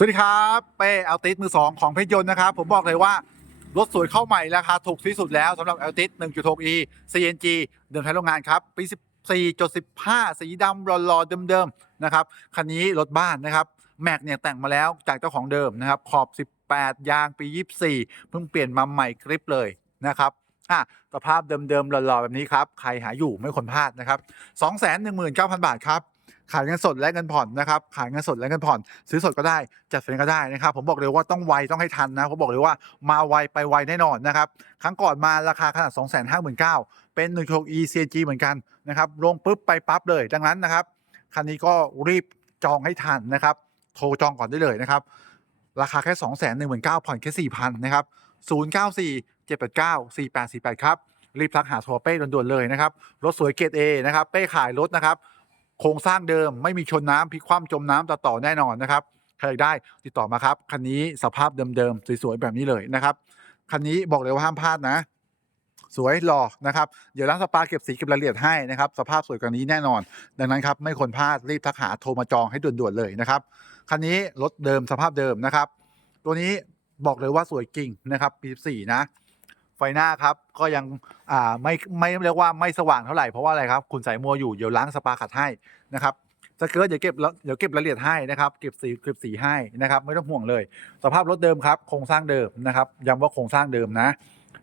สวัสดีครับเป้เอาติสมือสองของเพชรยนต์นะครับ ผมบอกเลยว่า รถสวยเข้าใหม่ ราคาถูกที่สุดแล้วสำหรับ a l t i s 1.6e CNG เดิมใช้โรงงานครับ ปี 14.15 สีดำหล่อๆเดิมๆนะครับ คันนี้รถบ้านนะครับ แม็กเนี่ยแต่งมาแล้วจากเจ้าของเดิมนะครับ ขอบ 18 ยางปี 24 เพิ่งเปลี่ยนมาใหม่กริปเลยนะครับอะสภาพเดิมๆหล่อๆแบบนี้ครับ ใครหาอยู่ไม่ควรพลาดนะครับ 219,000 บาทครับ ขายเงินสดและเงินผ่อนนะครับขายเงินสดและเงินผ่อน ซื้อสดก็ได้ จัดเป็นก็ได้นะครับ ผมบอกเลยว่าต้องไวต้องให้ทันนะผมบอกเลยว่ามาไวไปไวแน่นอนนะครับครั้งก่อนมาราคาขนาด 2 5 9 0 0 0เป็น1 6 e CG เหมือนกันนะครับลงปุ๊บไปปั๊บเลยดังนั้นนะครับคันนี้ก็รีบจองให้ทันนะครับ โทรจองก่อนได้เลยนะครับ ราคาแค่ 2 1 9 0 0 0ผ่อนแค่ 4,000นะครับ094 789 4848 ครับ รีบทักหาโทรเป้ด่วนๆเลยนะครับ รถสวยเกรด A นะครับ เป้ขายรถนะครับ โครงสร้างเดิมไม่มีชนน้ำพลิกคว่ำจมน้ำต่อต่อแน่นอนนะครับใครอยได้ติดต่อมาครับคันนี้สภาพเดิมๆสวยๆแบบนี้เลยนะครับคันนี้บอกเลยว่าห้ามพลาดนะ สวยหล่อนะครับเดี๋ยวร้านสปาเก็บสีเก็บรายละเอียดให้นะครับสภาพสวยกว่านี้แน่นอน ดังนั้นครับไม่ควรพลาดรีบทักหาโทรมาจองให้ด่วนๆเลยนะครับคันนี้รถเดิมสภาพเดิมนะครับ ตัวนี้บอกเลยว่าสวยจริงนะครับปี4นะ ไฟหน้าครับก็ยังอ่าไม่ไม่เรียกว่าไม่สว่างเท่าไหร่เพราะว่าอะไรครับคุณสายมัวอยู่เดี๋ยวล้างสปาขัดให้นะครับสเกิร์ตเดี๋ยวเก็บแล้วเดี๋ยวเก็บรายละเอียดให้นะครับเก็บสีเก็บสีให้นะครับ ไม่ต้องห่วงเลย สภาพรถเดิมครับโครงสร้างเดิมนะครับย้ำว่าโครงสร้างเดิมนะ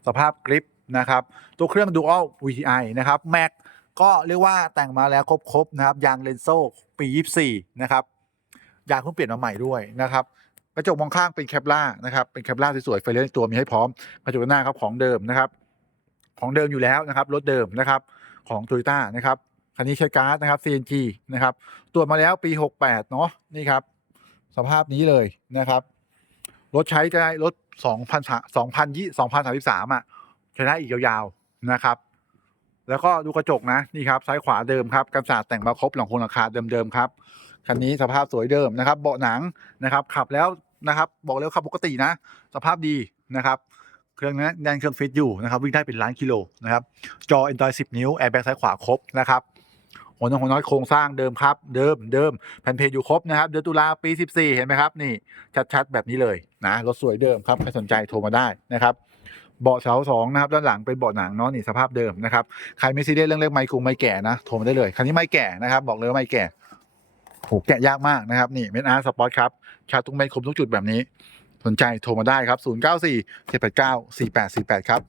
สภาพกริปนะครับตัวเครื่อง Dual VTI นะครับแม็กก็เรียกว่าแต่งมาแล้วครบๆนะครับยางเลนโซ่ปี 24 นะครับยางเพิ่งเปลี่ยนมาใหม่ด้วยนะครับ กระจกมองข้างเป็นแคปล่านะครับเป็นแคปล่าสวยๆไฟเลนตัวมีให้พร้อมกระจกหน้าครับของเดิมนะครับ ของเดิมอยู่แล้วนะครับรถเดิมนะครับของ t o y ต้านะครับคันนี้ใช้ก๊าร์ดนะครับ CNG นะครับตรวจมาแล้วปี 68 เนาะนี่ครับ สภาพนี้เลยนะครับ รถใช้ได้รถ2,000 2020 2033อะใช้ได้อีกยาวๆนะครับ แล้วก็ดูกระจกนะนี่ครับซ้ายขวาเดิมครับกันศาสตร์แต่งมาครบหลังคงหลังคาเดิมๆครับคันนี้สภาพสวยเดิมนะครับ เบาะหนังนะครับ ขับแล้ว นะครับ บอกแล้วขับปกตินะ สภาพดีนะครับ เครื่องนั้นแดนเครื่องฟิตอยู่นะครับ วิ่งได้เป็นล้านกิโลนะครับ จอ Android 10 นิ้วแอร์แบ็กซ้ายขวาครบนะครับหัวน้องหัวน้อยโครงสร้างเดิมครับ เดิมเดิมแผ่นเพจอยู่ครบนะครับ เดือนตุลาปี 14 เห็นไหมครับ นี่ ชัดๆ แบบนี้เลยนะรถสวยเดิมครับ ใครสนใจโทรมาได้นะครับเบาะเสาสองนะครับด้านหลังเป็นเบาะหนังเนาะนี่สภาพเดิมนะครับใครไม่ซีเรียสเรื่องเลขไมค์กุงไม่แก่นะโทรมาได้เลยคันนี้ไม่แก่นะครับ บอกเลยว่าไม่แก่ โหแกะยากมากนะครับ นี่เมนอาร์สปอร์ตครับชาร์จทุกเม็ดครบทุกจุดแบบนี้ สนใจโทรมาได้ครับ 0 9 4 7 8 9 4 8 4 8 ครับ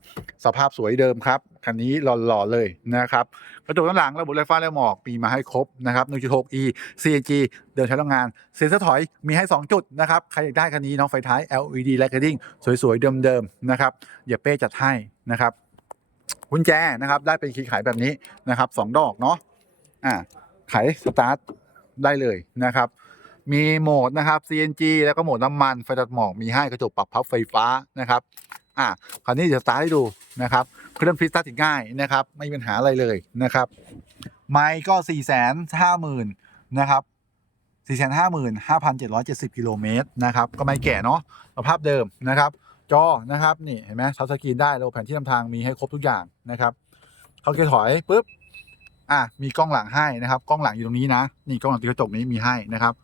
สภาพสวยเดิมครับ คันนี้หล่อๆเลยนะครับกระจกด้านหลังระบบไฟฟ้าและหมอกมีมาให้ครบนะครับ 1.6e CNG เดินใช้โรงงาน เซ็นเซอร์ถอยมีให้ 2 จุดนะครับ ใครอยากได้คันนี้น้องไฟท้าย LED และกระดิ่งสวยๆเดิมๆนะครับอย่าเป้จัดให้นะครับกุญแจนะครับได้เป็นคีย์ขายแบบนี้นะครับสองดอกเนาะอ่าไขสตาร์ท ได้เลยนะครับ มีโหมดนะครับ CNG แล้วก็โหมดน้ำมันไฟตัดหมอกมีให้กระจกปรับพับไฟฟ้านะครับอะคราวนี้เดี๋ยวสตาร์ทให้ดูนะครับเครื่องฟรีสตาร์ทติดง่ายนะครับ ไม่มีปัญหาอะไรเลยนะครับไมค์ก็4 5 0 0 0 0นะครับ4 5 5 5 7 7 0กิโลเมตรนะครับก็ไม่แก่เนาะสภาพเดิมนะครับ จอนะครับนี่เห็นไหมทัชสกรีนได้ระบบแผนที่นำทางมีให้ครบทุกอย่างนะครับเขาเกียร์ถอยปุ๊บ อะมีกล้องหลังให้นะครับ กล้องหลังอยู่ตรงนี้นะ นี่กล้องหลังติดกระจกนี้มีให้นะครับ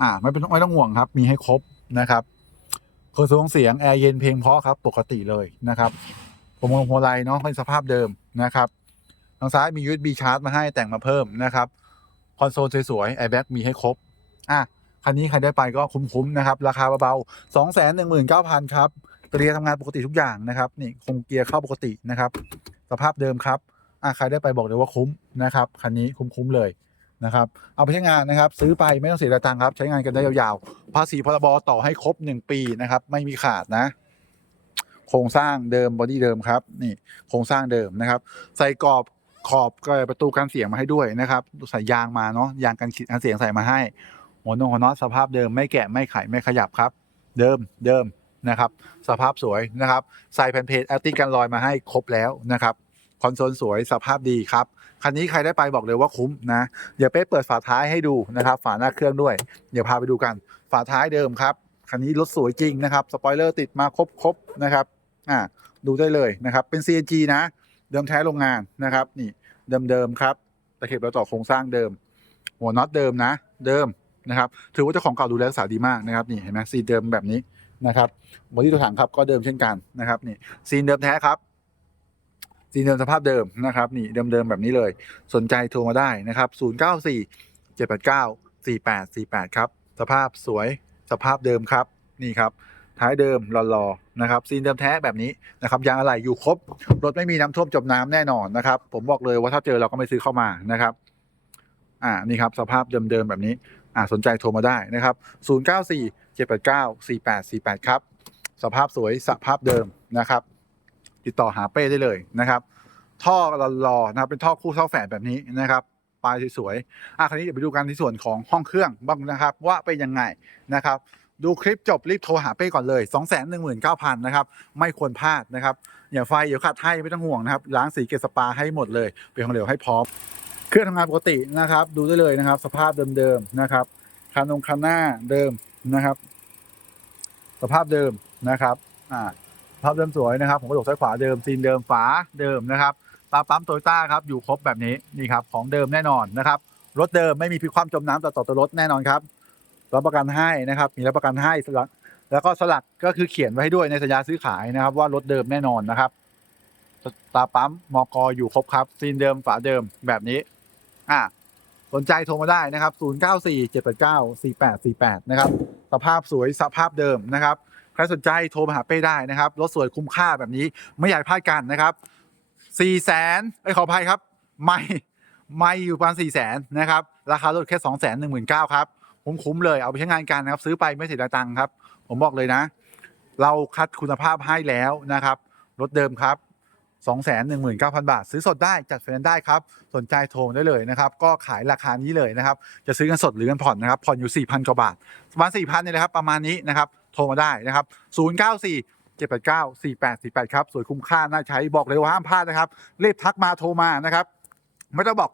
อ่าไม่เป็นไม่ต้องห่วงครับ มีให้ครบนะครับเครื่องสูงเสียงแอร์เย็นเพลงเพราะครับ ปกติเลยนะครับผมมองหัวไหลเนาะเป็นสภาพเดิมนะครับ ทางซ้ายมี USB ชาร์จมาให้แต่งมาเพิ่มนะครับ คอนโซลสวยๆ airbag มีให้ครบ อะ คันนี้ใครได้ไปก็คุ้มๆนะครับ ราคาเบาๆสองแสนหนึ่งหมื่นเก้าพันครับเกียร์ทำงานปกติทุกอย่างนะครับ นี่คงเกียร์เข้าปกตินะครับ สภาพเดิมครับ อะใครได้ไปบอกเลยว่าคุ้มนะครับคันนี้คุ้มๆเลยนะครับเอาไปใช้งานนะครับซื้อไปไม่ต้องเสียตังค์ครับ ใช้งานกันได้ยาวๆ ภาษีพรบต่อให้ครบ 1 ปีนะครับ ไม่มีขาดนะ โครงสร้างเดิมบอดี้เดิมครับนี่โครงสร้างเดิมนะครับ ใส่กรอบขอบก็ประตูกันเสียงมาให้ด้วยนะครับใส่ยางมาเนาะยางกันกันเสียงใส่มาให้ หัวนงหัวน็อตสภาพเดิมไม่แกะไม่ไขไม่ขยับครับ เดิมเดิมนะครับ สภาพสวยนะครับ ใส่แผ่นเพจแอลติกันลอยมาให้ครบแล้วนะครับ คอนโซลสวยสภาพดีครับ คันนี้ใครได้ไปบอกเลยว่าคุ้มนะเดี๋ยวเป๊ะเปิดฝาท้ายให้ดูนะครับ ฝาหน้าเครื่องด้วย เดี๋ยวพาไปดูกัน ฝาท้ายเดิมครับ คันนี้รถสวยจริงนะครับสปอยเลอร์ติดมาครบๆนะครับอ่าดูได้เลยนะครับเป็น CNG นะ เดิมแท้โรงงานนะครับ นี่เดิมๆครับตะเข็บแล้วต่อโครงสร้างเดิม หัวน็อตเดิมนะ เดิมนะครับถือว่าเจ้าของเก่าดูแลรักษาดีมากนะครับนี่เห็นไหมซีเดิมแบบนี้นะครับบอดี้ตัวถังครับก็เดิมเช่นกันนะครับนี่ซีนเดิมแท้ครับ ซีนเดิมสภาพเดิมนะครับนี่เดิมๆแบบนี้เลย สนใจโทรมาได้นะครับ 094 789 4848 ครับ สภาพสวยสภาพเดิมครับนี่ครับท้ายเดิมรอๆนะครับซีนเดิมแท้แบบนี้นะครับยางอะไหล่อยู่ครบรถไม่มีน้ำท่วมจมน้ำแน่นอนนะครับ ผมบอกเลยว่าถ้าเจอเราก็ไม่ซื้อเข้ามานะครับอ่านี่ครับสภาพเดิมๆแบบนี้อ่าสนใจโทรมาได้นะครับ 094 789 4848 ครับ สภาพสวยสภาพเดิมนะครับ ติดต่อหาเป้ได้เลยนะครับ ท่อรอๆนะครับเป็นท่อคู่เท่าแฝดแบบนี้นะครับปลายสวยๆอะคราวนี้เดี๋ยวไปดูกันที่ส่วนของห้องเครื่องบ้างนะครับ ว่าเป็นยังไงนะครับ ดูคลิปจบรีบโทรหาเป้ก่อนเลย 2 1 9 0 0 0นะครับไม่ควรพลาดนะครับอย่าไฟเดี๋ยวขัดให้ไม่ต้องห่วงนะครับล้างสีเกสปาให้หมดเลยเป็นของเหลวให้พร้อม เครื่องทำงานปกตินะครับ ดูได้เลยนะครับ สภาพเดิมๆนะครับคันนงคันหน้าเดิมนะครับ สภาพเดิมนะครับอ่า ภาพเดิมสวยนะครับผมกระจกซ้ายขวาเดิมซีนเดิมฝาเดิมนะครับตาปั๊มโตโยต้าครับอยู่ครบแบบนี้นี่ครับของเดิมแน่นอนนะครับรถเดิมไม่มีพิคว่ำจมน้ำต่อต่อตัวรถแน่นอนครับรับประกันให้นะครับมีรับประกันให้สลักแล้วก็สลักก็คือเขียนไว้ให้ด้วยในสัญญาซื้อขายนะครับว่ารถเดิมแน่นอนนะครับ ตาปั๊มมอกออยู่ครบครับซีนเดิมฝาเดิมแบบนี้อ่าสนใจโทรมาได้นะครับ 0947894848 นะครับ สภาพสวยสภาพเดิมนะครับ ใครสนใจโทรมาหาเป้ได้นะครับรถสวยคุ้มค่าแบบนี้ไม่อยากให้พลาดกันนะครับ4ี่แสนเอ้ขออภัยครับ ไม่ไม่อยู่ประมาณสี่แสนนะครับราคารถแค่2องแสนหนึ่งหมื่นเก้าครับคุ้มคุ้มๆเลยเอาไปใช้งานกันนะครับ ซื้อไปไม่เสียดายตังค์ครับ ผมบอกเลยนะ เราคัดคุณภาพให้แล้วนะครับรถเดิมครับ2 1 9 0 0 0 บาท ซื้อสดได้จัดไฟแนนซ์ได้ครับ สนใจโทรได้เลยนะครับ ก็ขายราคานี้เลยนะครับ จะซื้อกันสดหรือกันผ่อนนะครับ ผ่อนอยู่ 4,000 กว่าบาทประมาณ4,000เนี่ยนะครับ ประมาณนี้นะครับ โทรมาได้นะครับ 094 789 4848 ครับ สวยคุ้มค่าน่าใช้บอกเลยว่าห้ามพลาดนะครับรีบทักมาโทรมานะครับ ไม่ต้องบอก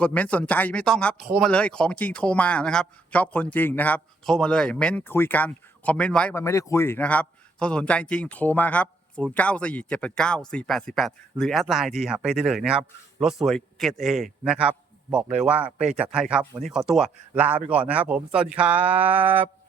กดเม้นต์สนใจไม่ต้องครับ โทรมาเลยของจริงโทรมานะครับ ชอบคนจริงนะครับ โทรมาเลย เม้นต์คุยกัน คอมเมนต์ไว้มันไม่ได้คุยนะครับถ้าสนใจจริงโทรมาครับ 094 789 4848 หรือแอดไลน์ทีหาเป้ได้เลยนะครับรถสวยเกรด A นะครับ บอกเลยว่าเป้จัดให้ครับ วันนี้ขอตัวลาไปก่อนนะครับผม สวัสดีครับ